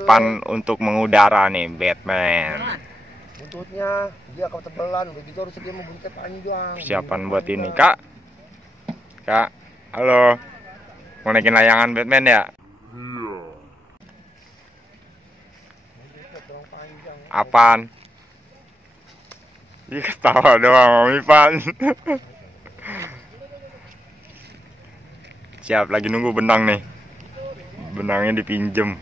persiapan untuk mengudara nih Batman. Buntutnya dia ketebelan, begitu harus dia mau buntutnya panjang. Persiapan buat ini, Kak. Kak, halo. Mau naikin layangan Batman ya? Iya. Apaan? Ih, ketawa doang, Om Ipan. Siap, lagi nunggu benang nih. Benangnya dipinjem.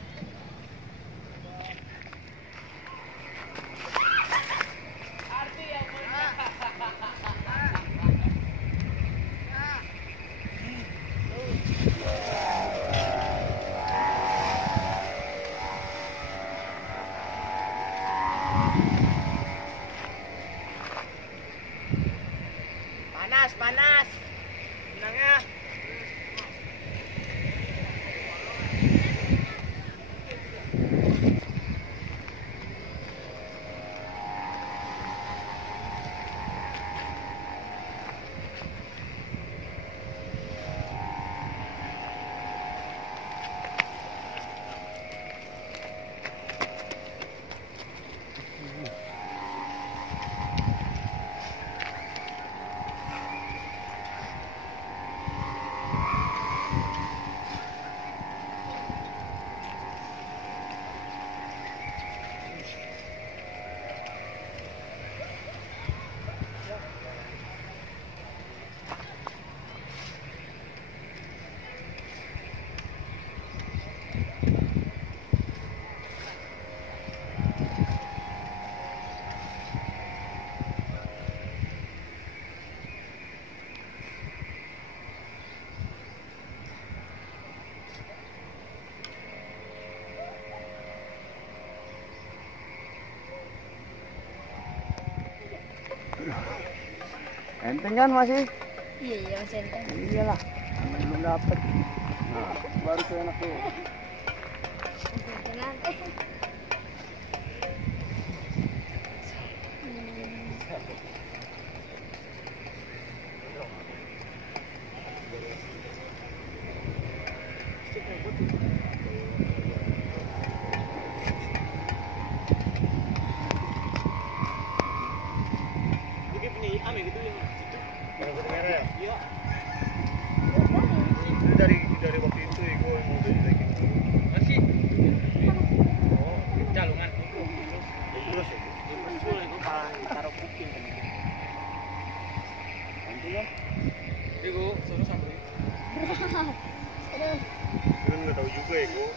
Panas benangnya. Enteng kan masih? Iya masih enteng. Iyalah, belum dapet. Nah, baru tuh enak tuh. Tenang. Dari waktu itu gue mau jadi lagi masih calungan terus itu taruh kuping kan nanti ya gue suruh sampai gue nggak tahu juga ya gue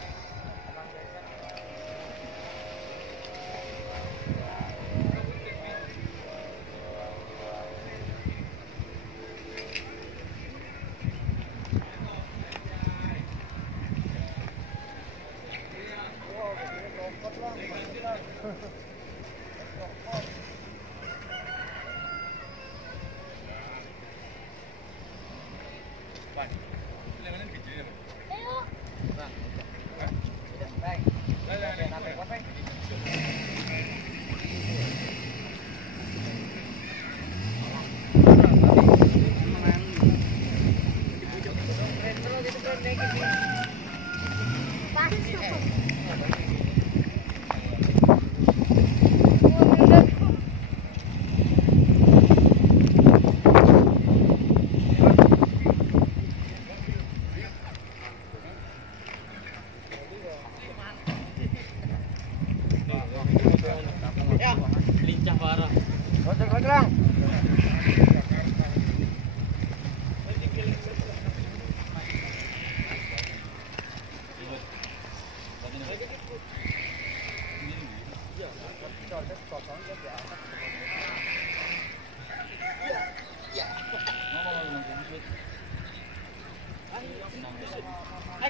ya, lincah parah. Goceng.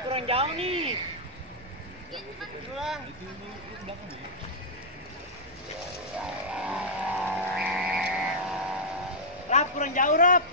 Kurang jauh nih. Rap, kurang jauh, Rap.